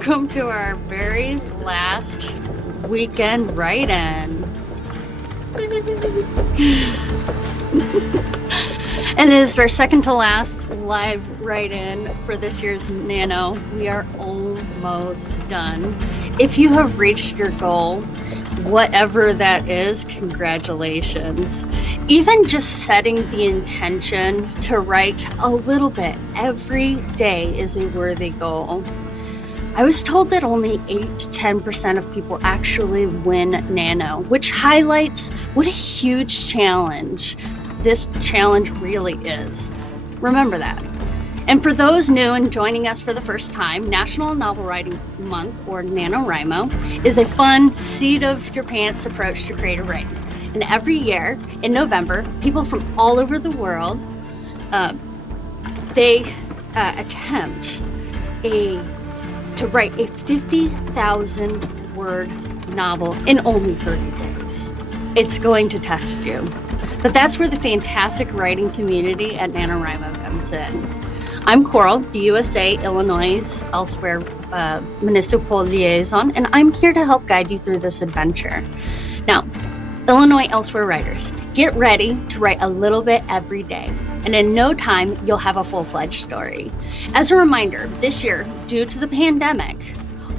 welcome to our very last weekend write-in. And it is our second to last live write-in for this year's Nano. We are almost done. If you have reached your goal, whatever that is, congratulations. Even just setting the intention to write a little bit every day is a worthy goal. I was told that only 8 to 10% of people actually win Nano, which highlights what a huge challenge this challenge really is. Remember that. And for those new and joining us for the first time, National Novel Writing Month, or NaNoWriMo, is a fun, seat-of-your-pants approach to creative writing. And every year, in November, people from all over the world, they attempt to write a 50,000-word novel in only 30 days. It's going to test you. But that's where the fantastic writing community at NaNoWriMo comes in. I'm Coral, the USA, Illinois, Elsewhere Municipal Liaison, and I'm here to help guide you through this adventure. Now, Illinois Elsewhere writers, get ready to write a little bit every day, and in no time, you'll have a full-fledged story. As a reminder, this year, due to the pandemic,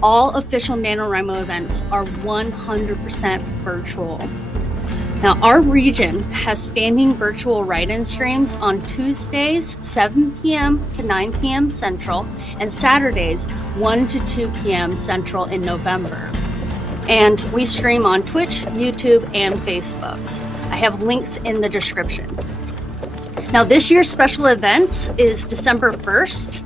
all official NaNoWriMo events are 100% virtual. Now, our region has standing virtual write-in streams on Tuesdays, 7 p.m. to 9 p.m. Central, and Saturdays, 1 to 2 p.m. Central in November. And we stream on Twitch, YouTube, and Facebook. I have links in the description. Now, this year's special events is December 1st.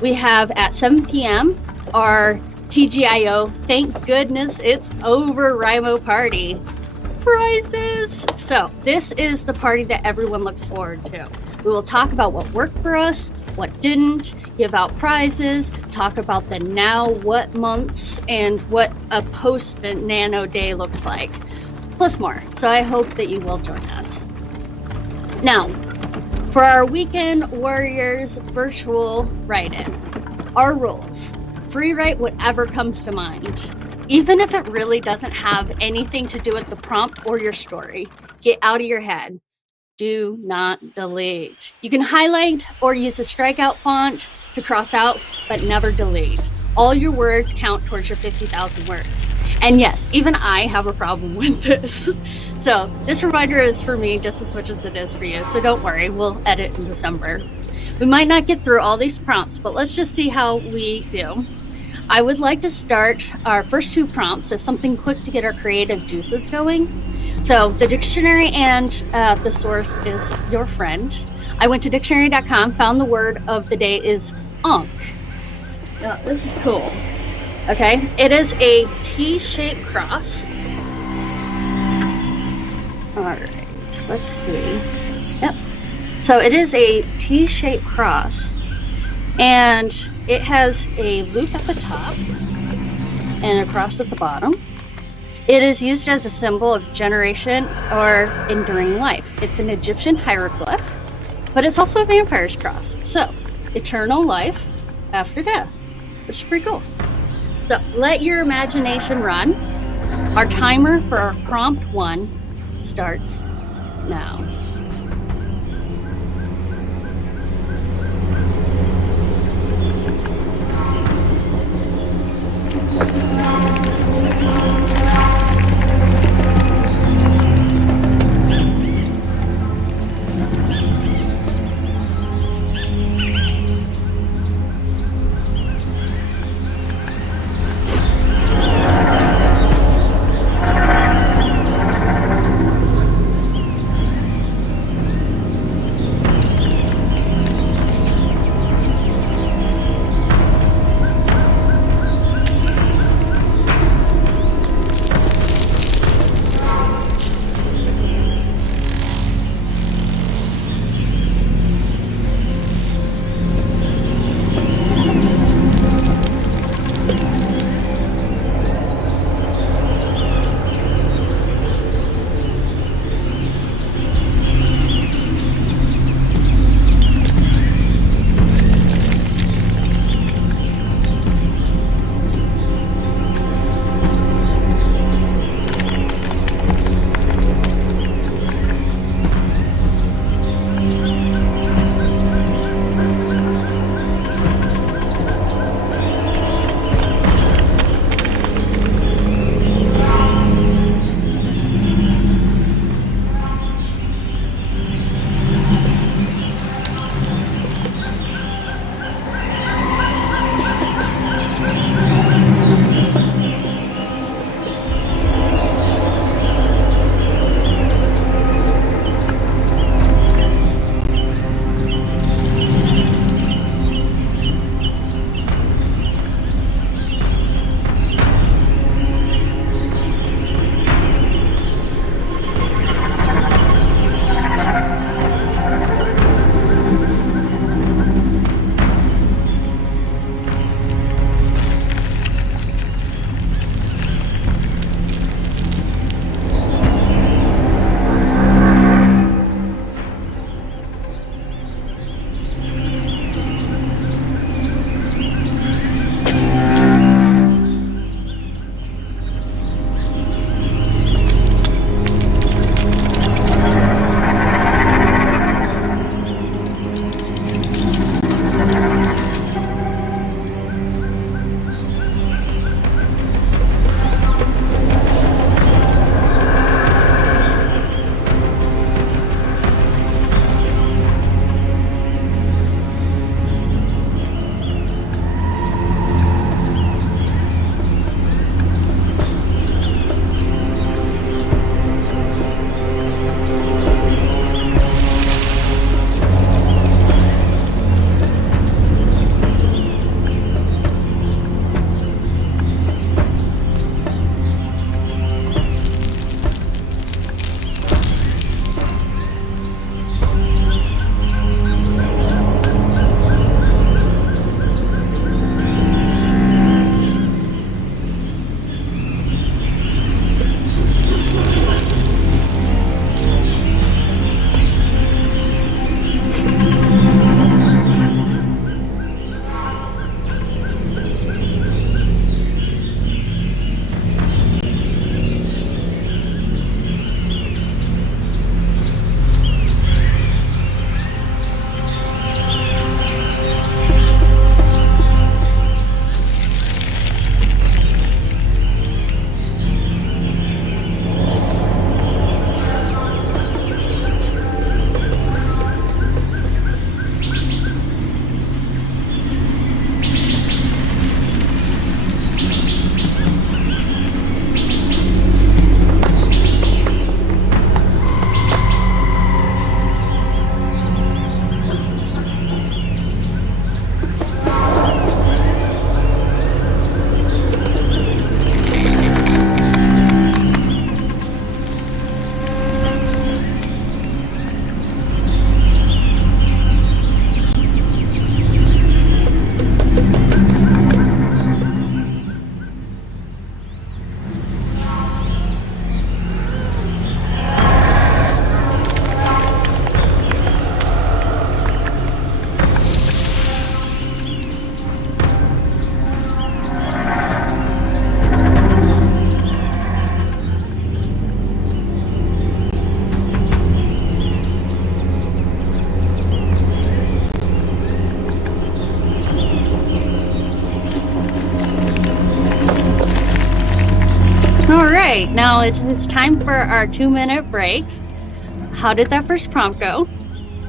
We have at 7 p.m. our TGIO, thank goodness it's over, WriMo party. Prizes! So this is the party that everyone looks forward to. We will talk about what worked for us, what didn't, give out prizes, talk about the now, what months, and what a post-Nano day looks like, plus more. So I hope that you will join us. Now, for our Weekend Warriors virtual write-in, our rules. Free write whatever comes to mind. Even if it really doesn't have anything to do with the prompt or your story, get out of your head. Do not delete. You can highlight or use a strikeout font to cross out, but never delete. All your words count towards your 50,000 words. And yes, even I have a problem with this. So this reminder is for me just as much as it is for you. So don't worry, we'll edit in December. We might not get through all these prompts, but let's just see how we do. I would like to start our first 2 prompts as something quick to get our creative juices going. So the dictionary and the source is your friend. I went to dictionary.com, found the word of the day is onk. Now, this is cool. Okay, it is a T-shaped cross. All right, let's see. Yep. So it is a T-shaped cross. And it has a loop at the top and a cross at the bottom. It is used as a symbol of generation or enduring life. It's an Egyptian hieroglyph, but it's also a vampire's cross. So, eternal life after death, which is pretty cool. So, let your imagination run. Our timer for our prompt 1 starts now. right, now it's time for our 2-minute break. How did that first prompt go?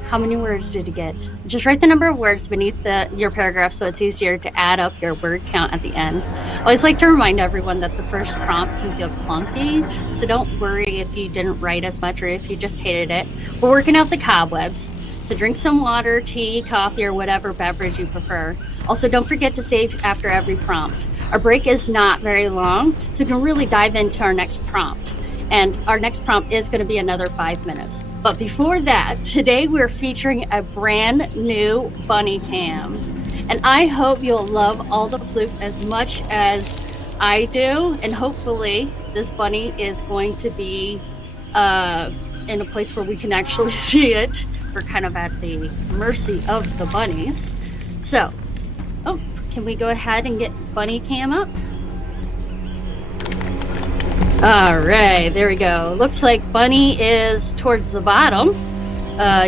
How many words did you get? Just write the number of words beneath your paragraph so it's easier to add up your word count at the end. I always like to remind everyone that the first prompt can feel clunky, so don't worry if you didn't write as much or if you just hated it. We're working out the cobwebs, so drink some water, tea, coffee, or whatever beverage you prefer. Also, don't forget to save after every prompt. Our break is not very long, so we can really dive into our next prompt. And our next prompt is going to be another 5 minutes. But before that, today we're featuring a brand new bunny cam. And I hope you'll love all the floof as much as I do. And hopefully this bunny is going to be in a place where we can actually see it. We're kind of at the mercy of the bunnies. So, can we go ahead and get bunny cam up? All right, there we go. Looks like bunny is towards the bottom.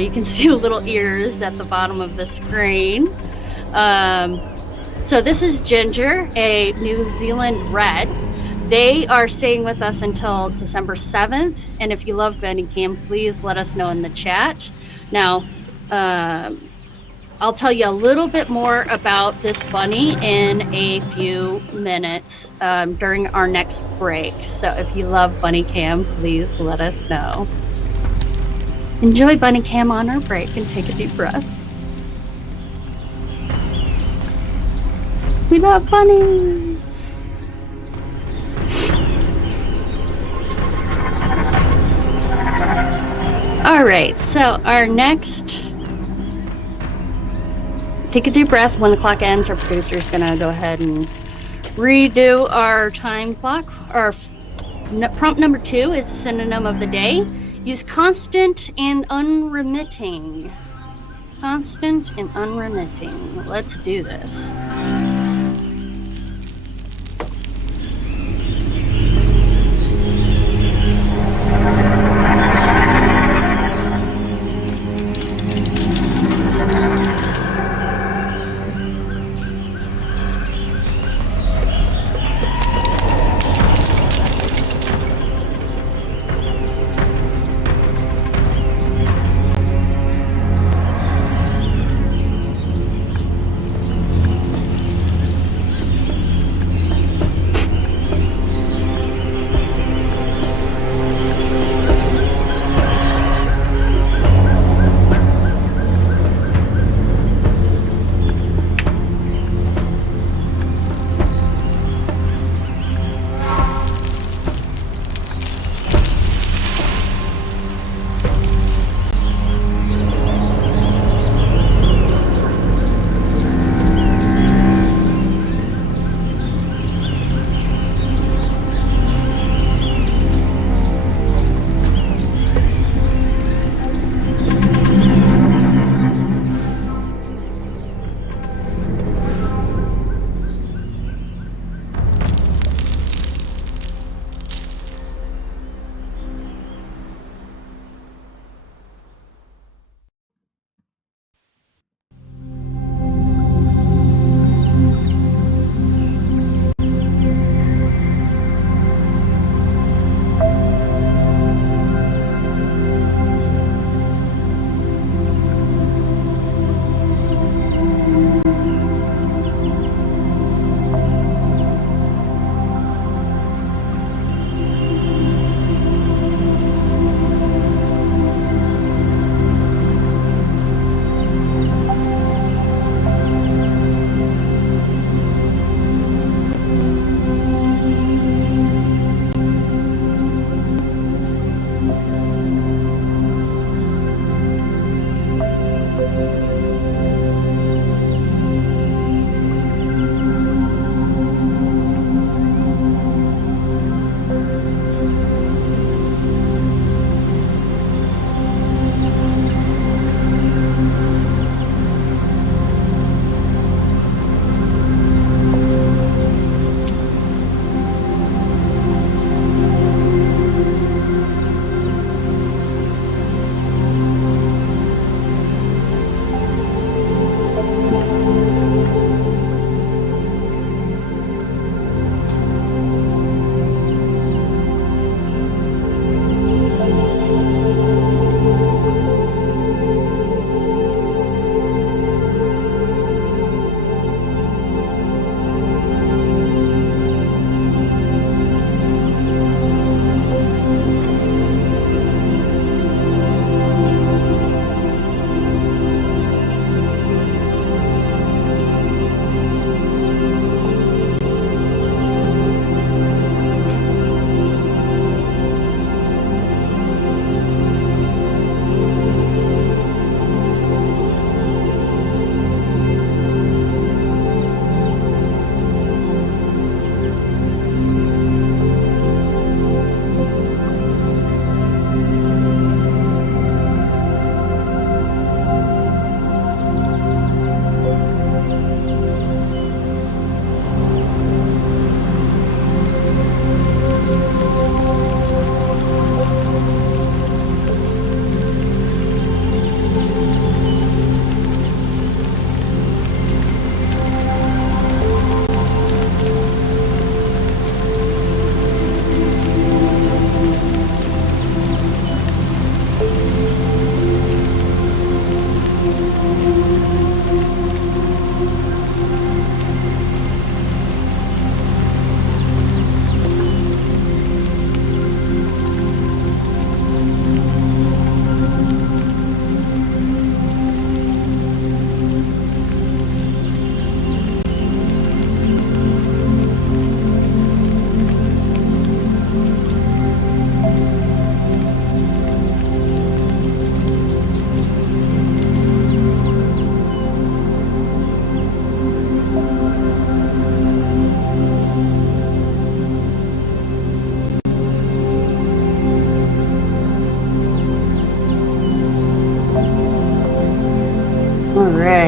You can see the little ears at the bottom of the screen. So this is Ginger, a New Zealand red. They are staying with us until December 7th. And if you love bunny cam, please let us know in the chat. Now, I'll tell you a little bit more about this bunny in a few minutes during our next break. So if you love bunny cam, please let us know. Enjoy bunny cam on our break and take a deep breath. We love bunnies. All right, so our next... Take a deep breath. When the clock ends, our producer is going to go ahead and redo our time clock. Our prompt number 2 is the synonym of the day. Use constant and unremitting. Constant and unremitting. Let's do this.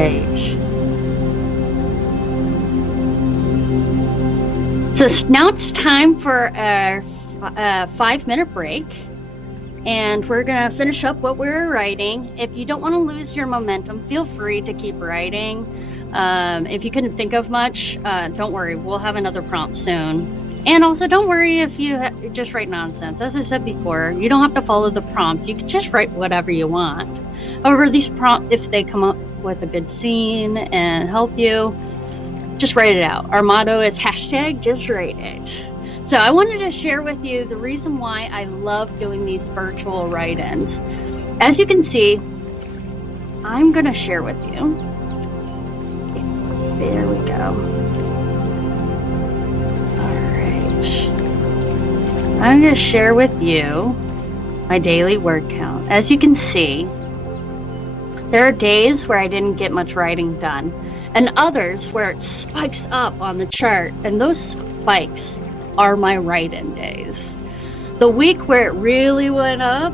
right. So now it's time for a 5-minute break. And we're going to finish up what we're writing. If you don't want to lose your momentum, feel free to keep writing. If you couldn't think of much, don't worry. We'll have another prompt soon. And also, don't worry if you just write nonsense. As I said before, you don't have to follow the prompt. You can just write whatever you want. However, these prompts, if they come up with a good scene and help you, just write it out. Our motto is #JustWriteIt. So I wanted to share with you the reason why I love doing these virtual write-ins. As you can see, I'm going to share with you. There we go. All right. I'm going to share with you my daily word count. As you can see, there are days where I didn't get much writing done, and others where it spikes up on the chart, and those spikes are my write-in days. The week where it really went up,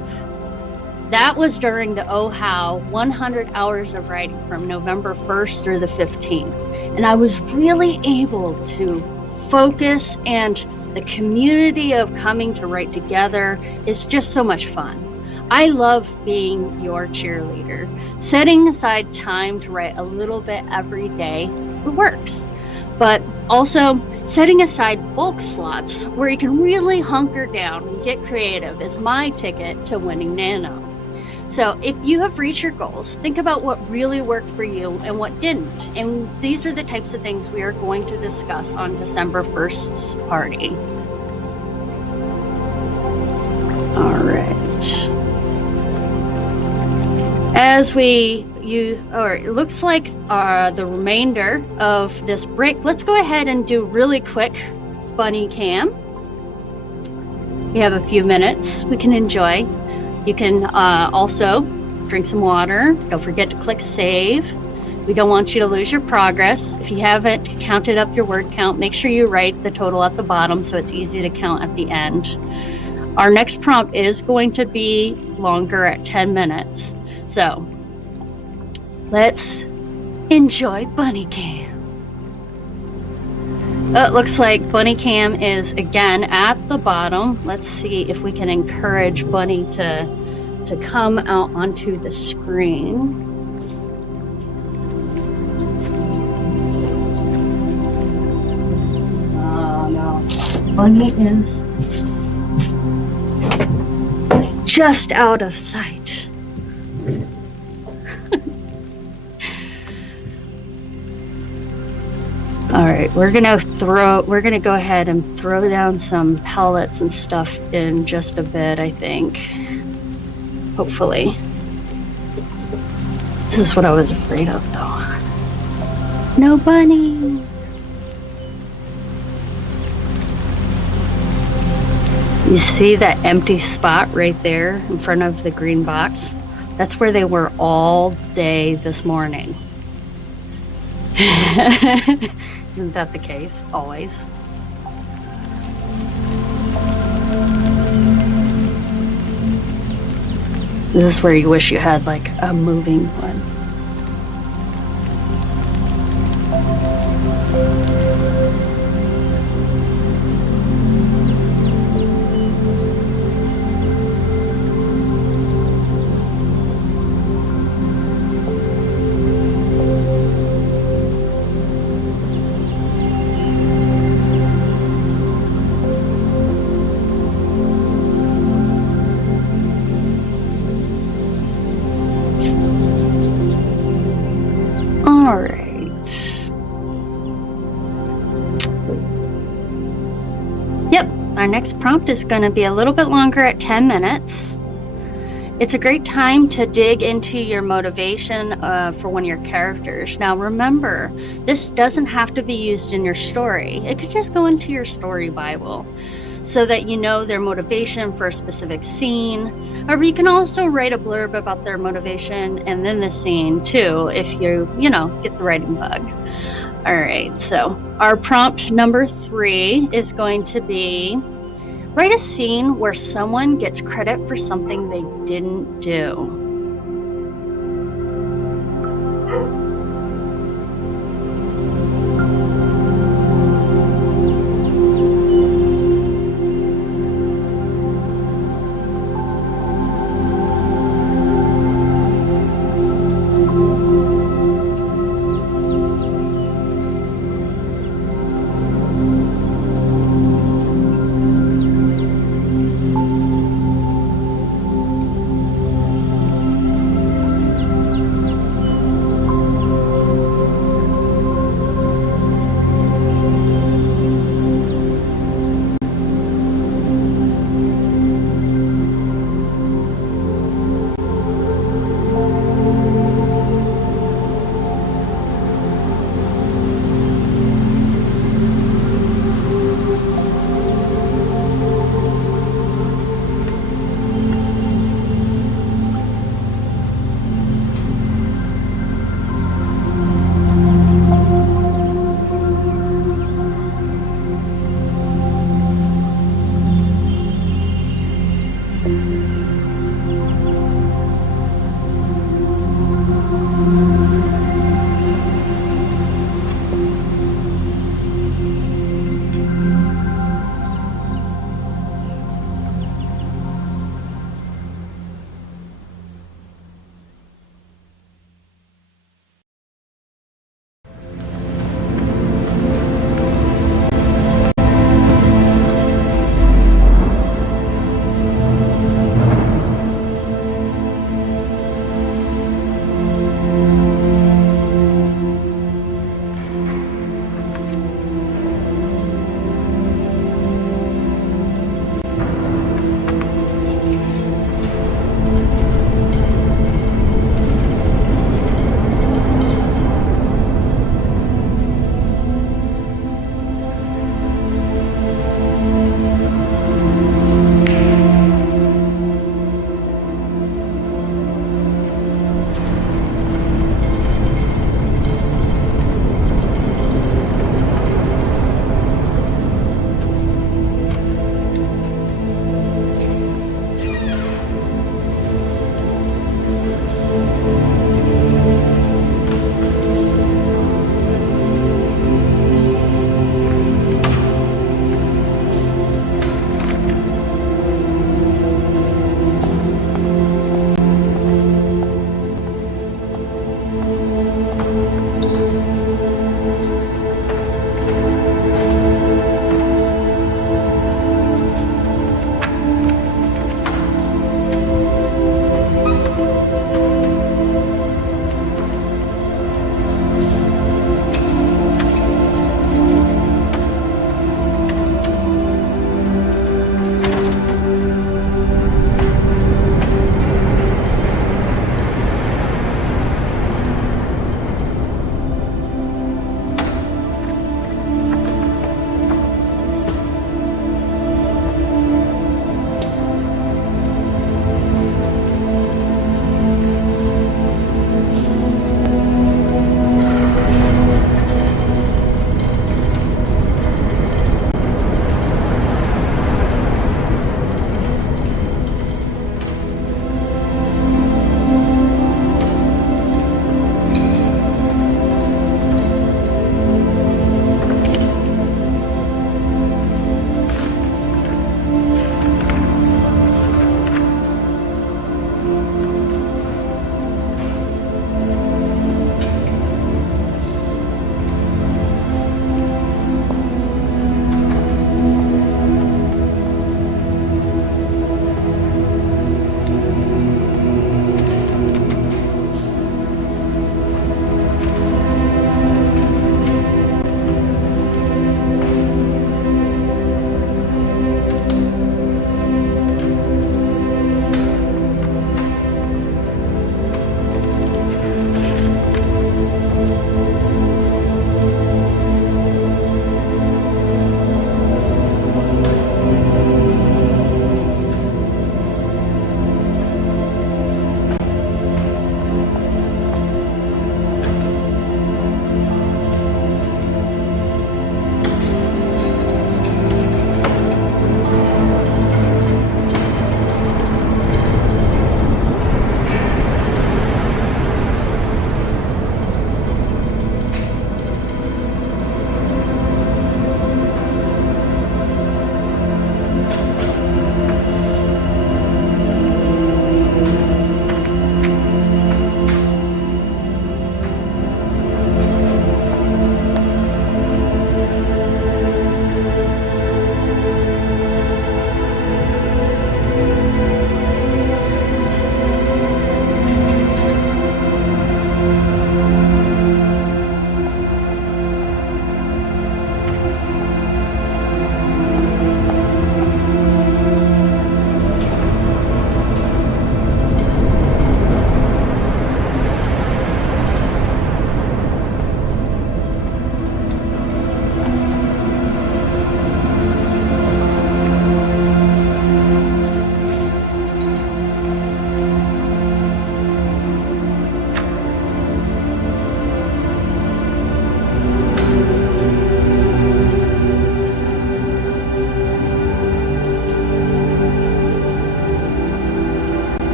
that was during the OHOW 100 hours of writing from November 1st through the 15th. And I was really able to focus, and the community of coming to write together is just so much fun. I love being your cheerleader. Setting aside time to write a little bit every day, it works. But also, setting aside bulk slots where you can really hunker down and get creative is my ticket to winning Nano. So if you have reached your goals, think about what really worked for you and what didn't. And these are the types of things we are going to discuss on December 1st's party. All right. It looks like the remainder of this break, let's go ahead and do really quick bunny cam. We have a few minutes we can enjoy. You can also drink some water. Don't forget to click save. We don't want you to lose your progress. If you haven't counted up your word count, make sure you write the total at the bottom so it's easy to count at the end. Our next prompt is going to be longer at 10 minutes. So let's enjoy Bunny Cam. It looks like Bunny Cam is again at the bottom. Let's see if we can encourage Bunny to come out onto the screen. Oh no, Bunny is just out of sight. All right, we're gonna go ahead and throw down some pellets and stuff in just a bit, I think. Hopefully. This is what I was afraid of, though. No bunny. You see that empty spot right there in front of the green box? That's where they were all day this morning. Isn't that the case? Always. This is where you wish you had like a moving one. Our next prompt is going to be a little bit longer at 10 minutes. It's a great time to dig into your motivation for one of your characters. Now remember, this doesn't have to be used in your story. It could just go into your story Bible so that you know their motivation for a specific scene. Or you can also write a blurb about their motivation and then the scene too, if you get the writing bug. All right, so our prompt number 3 is going to be, write a scene where someone gets credit for something they didn't do.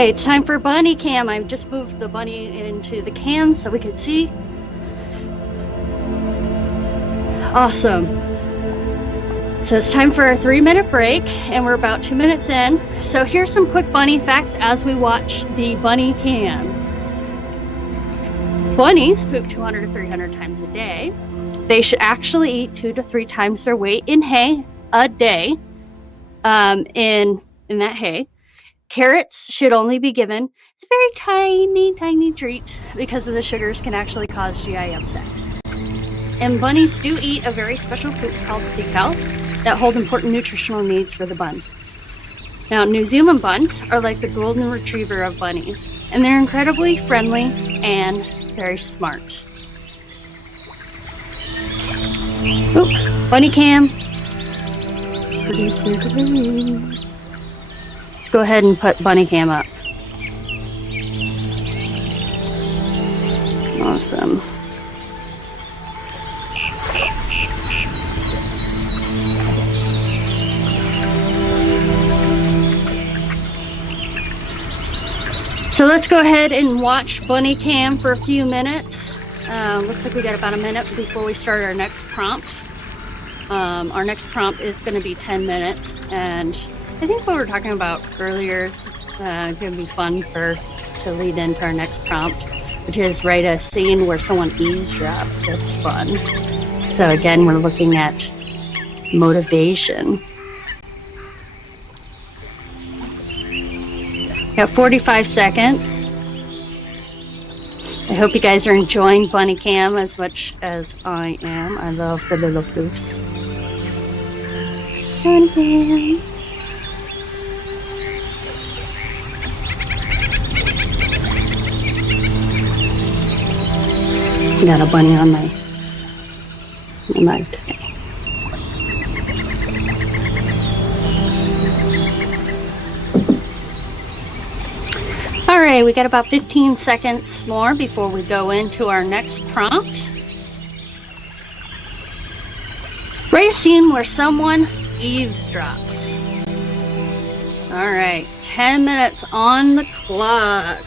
right, time for bunny cam. I just moved the bunny into the cam so we could see. Awesome. So it's time for a 3-minute break, and we're about 2 minutes in. So here's some quick bunny facts as we watch the bunny cam. Bunnies poop 200 to 300 times a day. They should actually eat 2 to 3 times their weight in hay a day. In that hay. Carrots should only be given. It's a very tiny treat because of the sugars can actually cause GI upset. And bunnies do eat a very special food called secals that hold important nutritional needs for the bun. Now, New Zealand buns are like the golden retriever of bunnies, and they're incredibly friendly and very smart. Oop, bunny cam. Producer. Let's go ahead and put bunny cam up. Awesome. So let's go ahead and watch bunny cam for a few minutes. Looks like we got about a minute before we start our next prompt. Our next prompt is going to be 10 minutes, and I think what we were talking about earlier is going to be fun to lead into our next prompt, which is write a scene where someone eavesdrops. That's fun. So again, we're looking at motivation. Got 45 seconds. I hope you guys are enjoying bunny cam as much as I am. I love the little floofs. Bunny cam. Got a bunny on my mug today. All right, we got about 15 seconds more before we go into our next prompt. Write a scene where someone eavesdrops. All right, 10 minutes on the clock.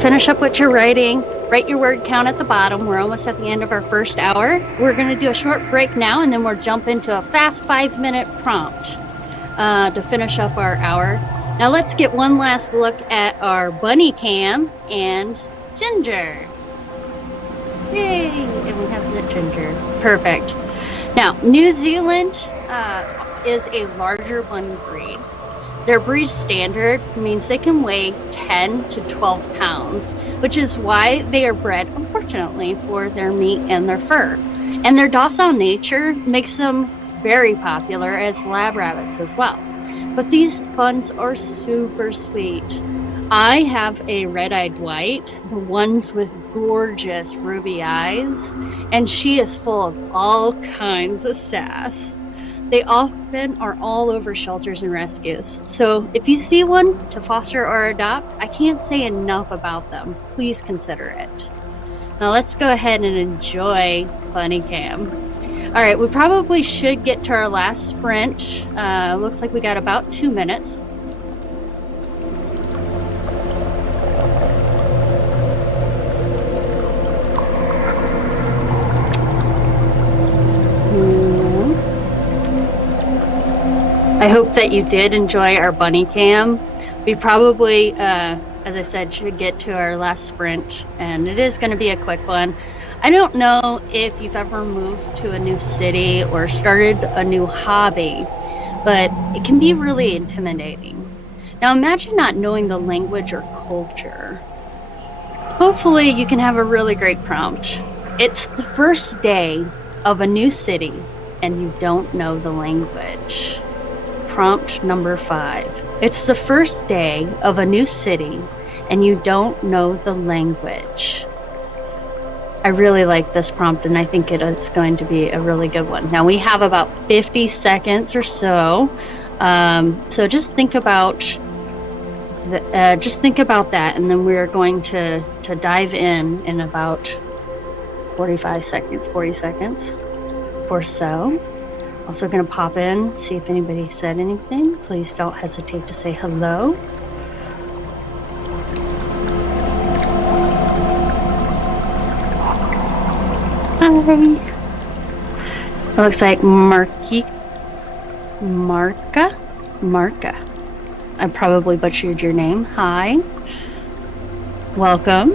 finish up what you're writing. Write your word count at the bottom. We're almost at the end of our first hour. We're going to do a short break now, and then we'll jump into a fast 5-minute prompt to finish up our hour. Now let's get one last look at our bunny cam and Ginger. Yay! And we have Ginger. Perfect. Now, New Zealand is a larger bunny breed. Their breed standard means they can weigh 10 to 12 pounds, which is why they are bred, unfortunately, for their meat and their fur. And their docile nature makes them very popular as lab rabbits as well. But these buns are super sweet. I have a red-eyed white, the ones with gorgeous ruby eyes, and she is full of all kinds of sass. They often are all over shelters and rescues. So if you see one to foster or adopt, I can't say enough about them. Please consider it. Now let's go ahead and enjoy Bunny Cam. All right, we probably should get to our last sprint. Looks like we got about 2 minutes. I hope that you did enjoy our bunny cam. We probably, as I said, should get to our last sprint, and it is going to be a quick one. I don't know if you've ever moved to a new city or started a new hobby, but it can be really intimidating. Now imagine not knowing the language or culture. Hopefully you can have a really great prompt. It's the first day of a new city and you don't know the language. Prompt number 5. It's the first day of a new city and you don't know the language. I really like this prompt and I think it's going to be a really good one. Now we have about 50 seconds or so. So just think about that, and then we're going to dive in about 40 seconds or so. Also going to pop in, see if anybody said anything. Please don't hesitate to say hello. Hi. It looks like Marka. I probably butchered your name. Hi. Welcome.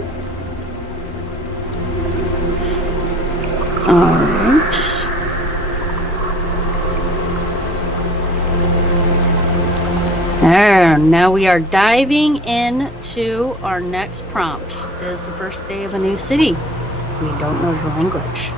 All right. Now we are diving into our next prompt. It is the first day of a new city. We don't know the language.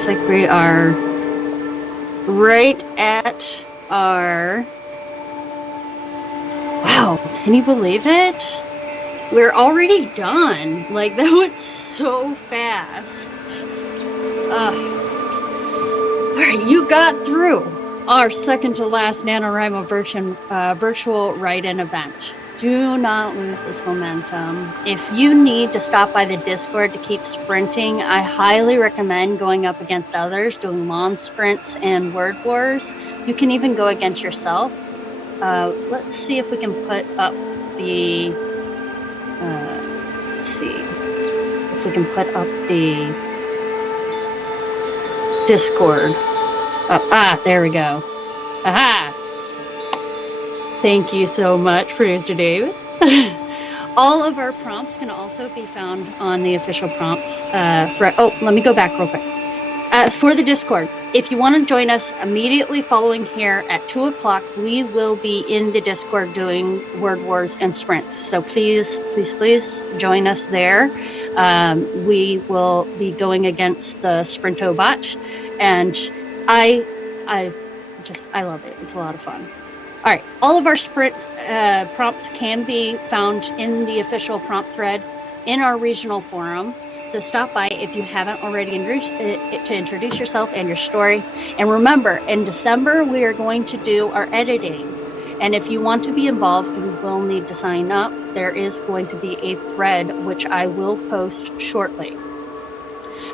looks like we are right at our... Wow, can you believe it? We're already done. Like, that went so fast. Alright, you got through our second to last NaNoWriMo virtual write-in event. Do not lose this momentum. If you need to stop by the Discord to keep sprinting, I highly recommend going up against others, doing long sprints and word wars. You can even go against yourself. Let's see if we can put up the... let's see if we can put up the Discord. There we go. Aha! Thank you so much, Producer David. All of our prompts can also be found on the official prompts thread. Oh, let me go back real quick. For the Discord, if you want to join us immediately following here at 2 o'clock, we will be in the Discord doing word wars and sprints. So please, please, please join us there. We will be going against the Sprinto bot, and I love it. It's a lot of fun. All right, all of our sprint prompts can be found in the official prompt thread in our regional forum. So stop by if you haven't already to introduce yourself and your story. And remember, in December, we are going to do our editing. And if you want to be involved, you will need to sign up. There is going to be a thread, which I will post shortly.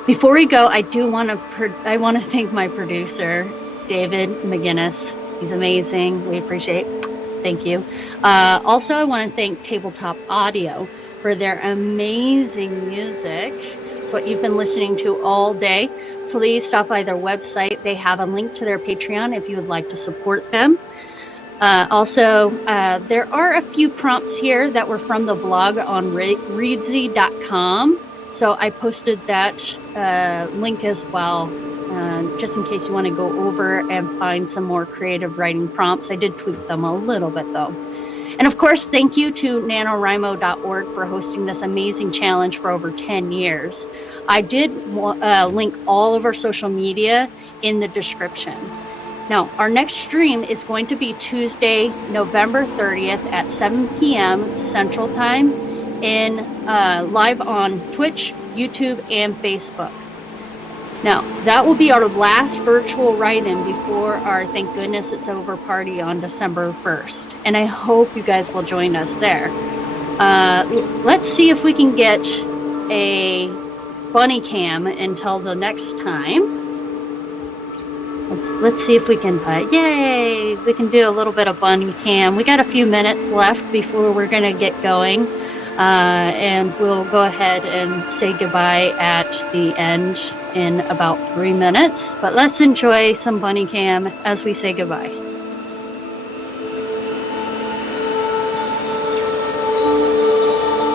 Before we go, I want to thank my producer, David McGinnis. He's amazing. We appreciate it. Thank you. Also, I want to thank Tabletop Audio for their amazing music. It's what you've been listening to all day. Please stop by their website. They have a link to their Patreon if you would like to support them. Also, there are a few prompts here that were from the blog on readsy.com. So I posted that link as well. Just in case you want to go over and find some more creative writing prompts. I did tweak them a little bit though. And of course, thank you to NaNoWriMo.org for hosting this amazing challenge for over 10 years. I did link all of our social media in the description. Now, our next stream is going to be Tuesday, November 30th at 7 p.m. Central Time in live on Twitch, YouTube, and Facebook. Now, that will be our last virtual write-in before our Thank Goodness It's Over party on December 1st. And I hope you guys will join us there. Let's see if we can get a bunny cam until the next time. Let's see if we can, yay! We can do a little bit of bunny cam. We got a few minutes left before we're going to get going. And we'll go ahead and say goodbye at the end in about 3 minutes. But let's enjoy some bunny cam as we say goodbye.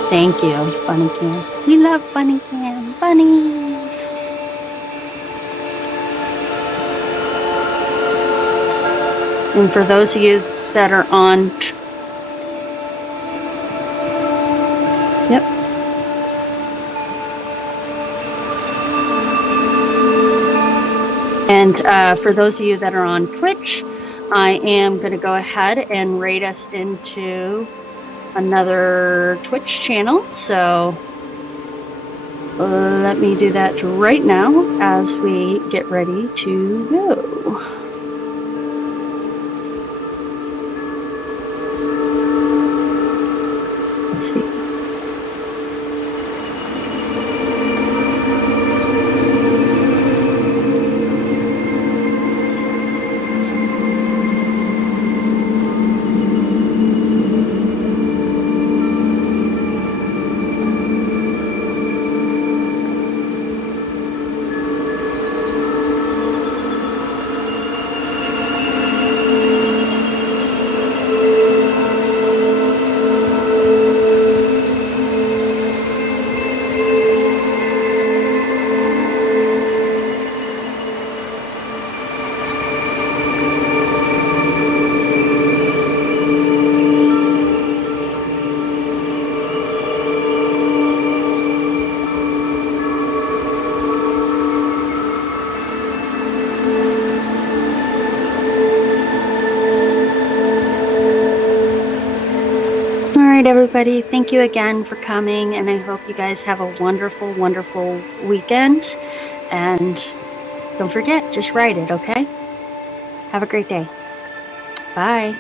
Thank you, bunny cam. We love bunny cam. Bunnies. And for those of you that are on... Yep. And for those of you that are on Twitch, I am going to go ahead and raid us into another Twitch channel. So let me do that right now as we get ready to go. Let's see. everybody. Thank you again for coming, and I hope you guys have a wonderful, wonderful weekend. And don't forget, just write it, okay? Have a great day. Bye.